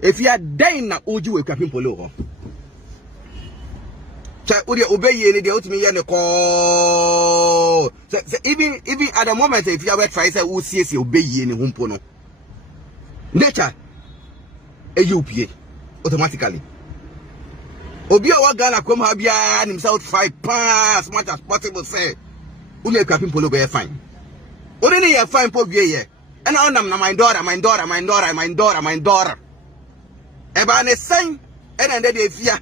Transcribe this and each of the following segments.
If you are dying na oju Akuapem polo. Cha odi obey ye dey ultimate ye ne call. So even at the moment if you are try say who see obey ye ne humpo no. Nature AUPA automatically. Obi a wa Ghana come ha bia himself try as much as possible say uli Akuapem polo be fine. Only you fine po wie ye. And I am my daughter. Eba ne sign and then they fear.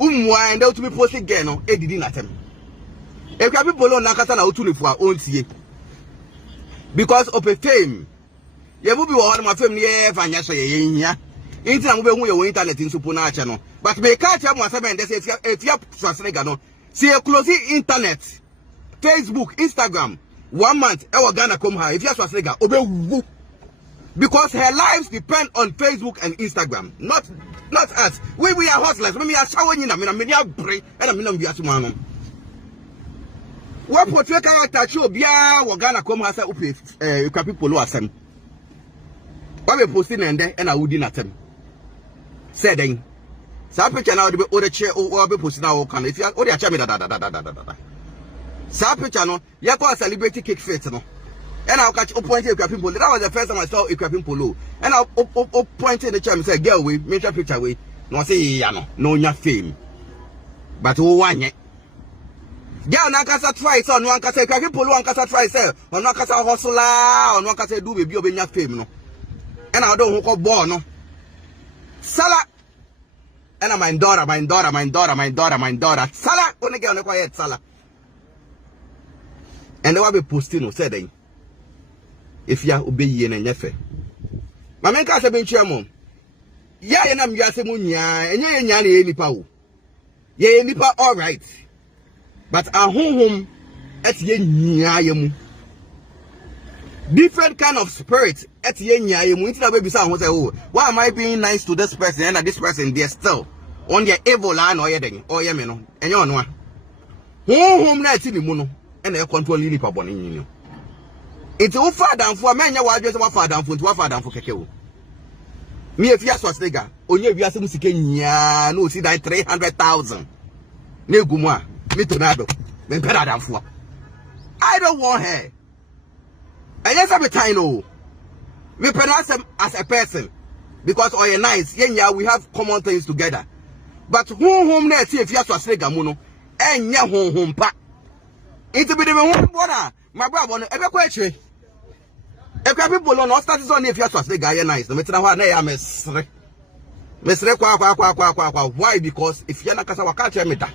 And out to be posted again, no, did not them. Akuapem polo nakata na utuli for own see. Because of a fame. You will be one of my family, Vanya Soya. Internet will internet in Supuna channel. But may catch up once and they say if you have Schwarzenegger, see a closing internet, Facebook, Instagram. 1 month, our Ghana come here. If you are Schwarzenegger, obey. Because her lives depend on Facebook and Instagram, not us. We are hustlers. We are showing in a media break and a minimum biasumano. What portray character show Bia or Ghana come here? Akuapem polo asem. What we posting and then I would not them. Said then, some picture now the other chair or be posting now can if you are only a champion. Some picture no, you are celebrity cake fete no. And I'll catch up point Akuapem polo. That was the first time I saw Akuapem polo. And I'll point in the chair and say, girl, we make a picture way. No say ya no nya fame. But who want it? Girl, Nankasa try so no Nankasa Akuapem polo Nankasa try say, on Nankasa hustler, on Nankasa do baby obe nya fame no. And I don't go born no. Sala. And my daughter. Sala, only girl no quiet Sala. And they will be posting no say then. If you obey ye na nyefe. Ma men ka se ben chiamo. Ya ye na mwiase mu nya, enye ye nya na ye nipa wo. Ye nipa all right. But ahonhom et ye nya ye mu. Different kind of spirit et ye nya ye mu. Inti na be bisa ho say oh, why am I being nice to this person and this person they still on their evil line or ye den or ye me no. Enye ono a. Honhom na eti ni mu no, and e control nipa boni nyi. It's all father for men, you are just one father for Keke. Me, if you are Schwarzenegger, only if you are some Sikia, no, see that 300,000. No Guma, me tonardo, then better than for. I don't want her. And yes, I'm a tiny. We pronounce them as a person because all nice, yeah, we have common things together. But home there, see if you are Schwarzenegger, Muno, and ya home pa. It's a bit of a home, my brother, every question. Akuapem polo no start on if you are Schwarzenegger nice. No matter what na ya mesre kwa. Why? Because if you na kasa waka tell me that.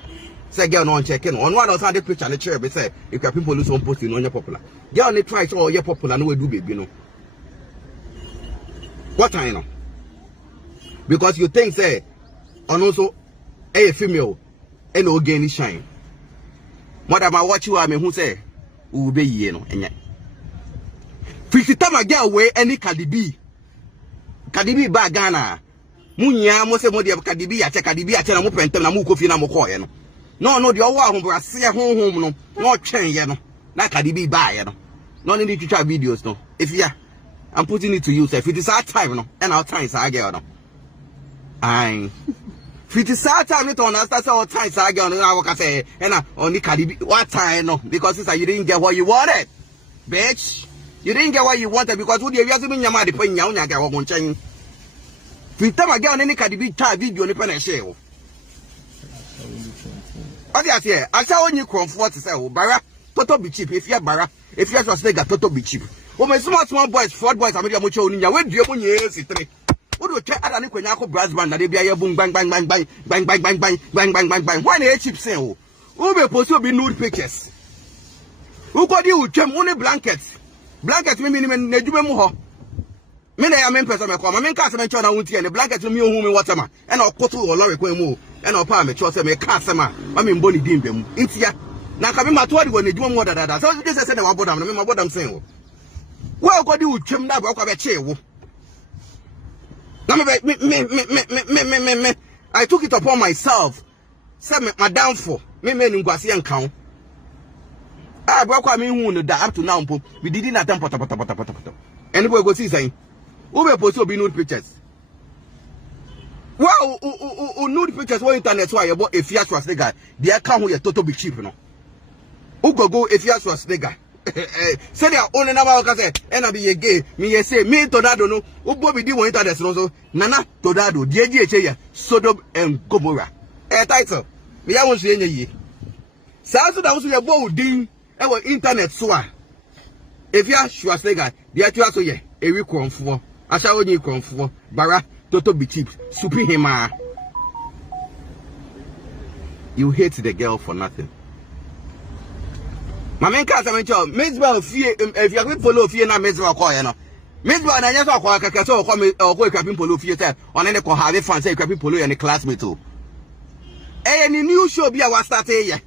Say girl no check in. On one of the picture the chair be say Akuapem polo so post no nya popular. Girl ni try so you popular no we do baby no. What I know? Because you think say on also a female and no gain shine. Madam I watch you I mean who say who be ye no enya. 50 time a girl way any Cardi B ba Ghana. Munya mo se mo de Cardi B a che na mo pentem na mo kofi na mo koye no. No the owo ahun bra se honhom no. No twen ye no. Na Cardi B ba ye no. No need to try videos no. If yeah, I'm putting it to you say 50 sad time no. And our time say girl no. Aye. 50 sad time to understand say all time say girl no I work say and only Cardi B what time no because it's you didn't get what you wanted. Bitch. You didn't get what you wanted because who the aviation in Yamadi point Yaga or Monchain. If time again any Cardi B video on the pen and share. Okay, I saw when you comfort to say, oh, Barra, Toto be cheap. If you're Barra, if you're Schwarzenegger, Toto be cheap. Oh, my small boys, Ford boys, I'm going to show you. Where do you want to see? What do you check out? I think brass band that they be a boom, bang. Why they cheap say, oh, who be supposed to be nude pictures? Who got you with only blankets? Blankets me nejume mu ho me na ya me person me kwa me nka se me cho na wunti and blanket me hu me water ma e na okoto wo lorry kwan mu e na opa me cho se me ka se ma me mbo ni din bem ntia na ka me ma to ade wo nejume mu dada so you say na wa bodam me ma bodam sen wo wo go di utwem na ba kwa be che wo na me I took it upon myself say me madam for me ni ngwase en kan ah bro kwa me hu no da up to now mpo we did not attempt pota. Anybody go see saying who be post obi nude pictures Wow, nude pictures on internet why about Afia Shwarz nigga. They account who you total be cheap, no. Who go Afia Shwarz nigga. Say they are only number say and I be a gay. Me say me tonardo no. Who Bobby di on internet no Nana tonardo. DGH Sodom and Gomorrah. Title. Me I want to say ye. Sasu da wusu ye bo din e wo internet so a. Afia Shwarz nigga. They actually so ye. Ewi kronfo. Asha onyi kronfo. Bara Toto be cheap, super hima. You hate the girl for nothing. My main cast, I mean, Mizba fear if you have polo fear, not Mizba call, no. Mizba, and I just call Cacato, come or go crapping polo fear, on any call have fun, say crapping polo and a classmate too. Any new show be our start here.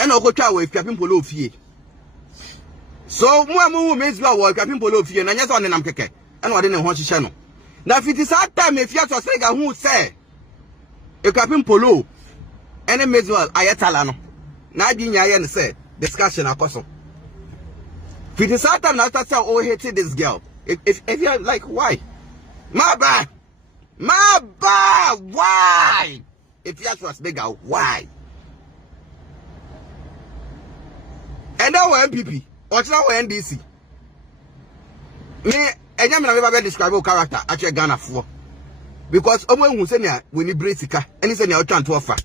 And I'll go try with crapping polo fear. So, more Mizba or crapping polo fear, and I just on an amkeke, and I didn't want to channel. Now, if it is hard time, if you have to say, who say, a crapping polo, and a Mizwell, I talano. Now, I say, discussion, of course. If it is hard time, I start saying, oh, hated this girl. If you're like, why? My bad, why? If you was bigger, why? And now we're MPP, or now we're NDC. Me. I never describe your character at your Ghana for because someone who said we need Britiska and he said you're trying to offer.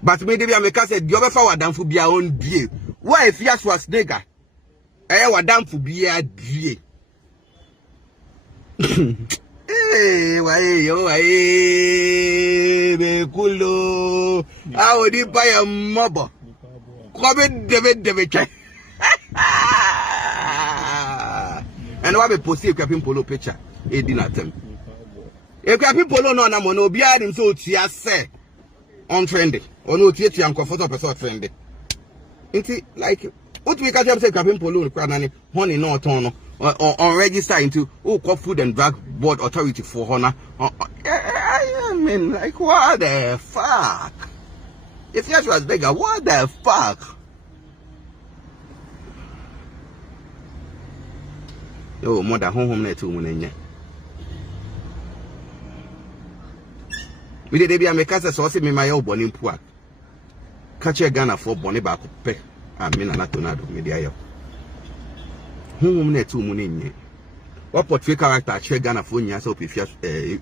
But maybe I make us say the other for down for be our own beer. Why if Afia Shwarz nigga? I was down for be a beer. Hey, why, be cool. I would buy a mobber. Come David. And why be posting crapping polo picture? A dinner time. A crapping polo no na mono be him so tia say on trendy. Or no tia and comfortable person trendy. Inti like what we can say crapping polo no honey no turn or register into food and drug board authority for honor. I mean like what the fuck? If Afia Shwarz bigger, what the fuck? Yo, mother home net to Munenya. We did be a mecasa sauce me my old bonny poor. Catch a gunner for bonny back pay. I mean, a tonardo, media. Home net to Munenya. What portrait character check gunner for you so if you're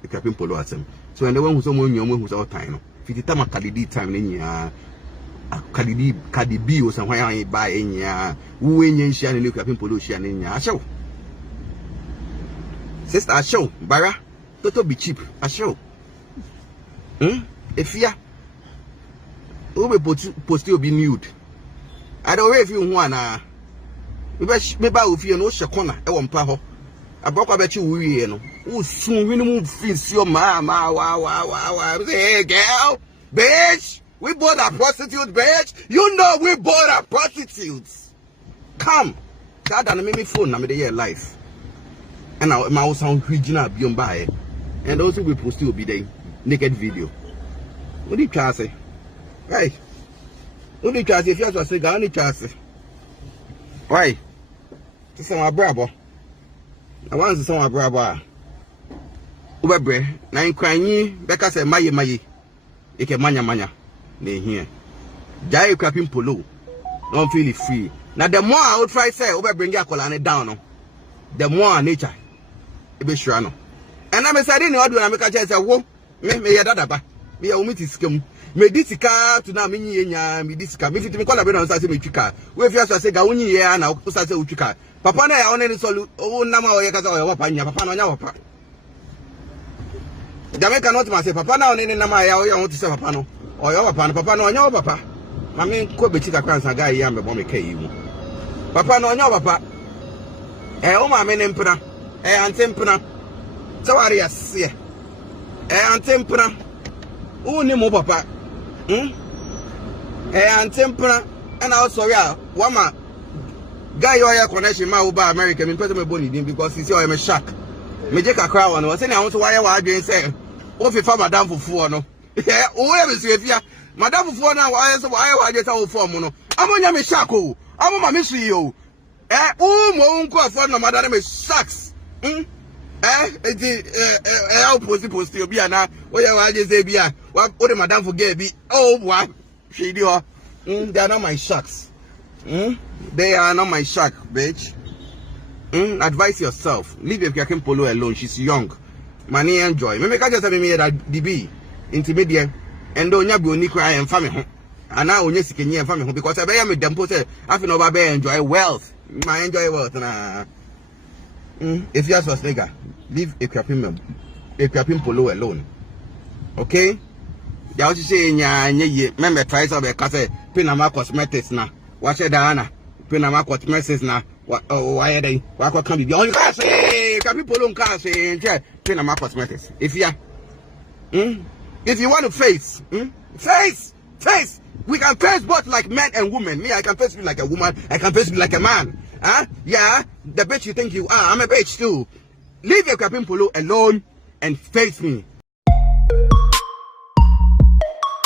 capping polo at him. So, and the one who's someone young who's all time. If you tell my Cadidi time in ya, Cadidi or somewhere I buy in ya, who in ya, and you capping polo, she and in ya. Show. Sister, I show, Bara, Toto be cheap, I show. Afia, who will post you be nude? I don't know if you want maybe if you know Shakona, I won't paho. I broke about you, no. Oh, soon we move fins your mama. Wow. Hey, girl, bitch, we bought a prostitute, bitch. You know we bought a prostitutes. Come, that done make me phone, I'm the life. And now my sound regional beyond by and also we post will be the naked video. What do you try say? Right. What do you try say? If you have to say, only try say. Why? This is my brother. I want to say my brother. Ubebre, na in crying, Becca said, Maye, Eke manya, they here. Jai crapping polo. Don't feel it free. Now, the more I would try say, Ubebre, Yakolane down. The more nature. Be sure no. And I'm saying, I do. I make a chance. Whoa, me dadaba. Me a umiti scum. Me disika to na me disika. Me fit me call a say me chika. We fi say ga unyi ye na say uchika. Papa na ya one ni solu. O na ma o ye kasa o wapa nya. Papa na nya wapa. Jamaica not ma say papa na one ni na ma ya o want to say papa no. O ya wapa no papa na nya wapa. Ma me ko be chika kwansa ga ya me bo me kai mu. Papa na nya wapa. O ma me ne mpra. Antempna. So are you see? Antempna. Who ni mo papa? Antempna. And also, yeah, Wama guy, your connection, my Uber America, me put me bony because he's your shock. Me take a crowd on. I say, I want to wire what I say. Oh, if I'm Madame for no. Yeah, whoever see if ya Madame for now, I just all for mono. I'm on your shako. I'm on my mystery, you. Oh, my uncle for no Madame sucks. I'll post you be na. Oh yeah, I just say be what the madam forget be. Oh what? She do. They are not my sharks. They are not my shark, bitch. Advise yourself. Leave Akuapem Polo alone. She's young. Money enjoy. Maybe I just have me that DB intermediate and don't you be cry and family. And now only seeking and family because I am with them post. I feel no enjoy wealth. My enjoy wealth na. If you ask us nigga, leave Akuapem Polo alone. Okay? They also say remember try some because Pinama cosmetics na. Watch it down. Pinama cosmetics na. Why they? Why can't be only cars? Akuapem Polo cars. Pinama cosmetics. If you want to face, face. We can face both like men and women. Me, I can face you like a woman. I can face you like a man. Yeah, the bitch you think you are. I'm a bitch too. Leave Akuapem Polo alone and face me.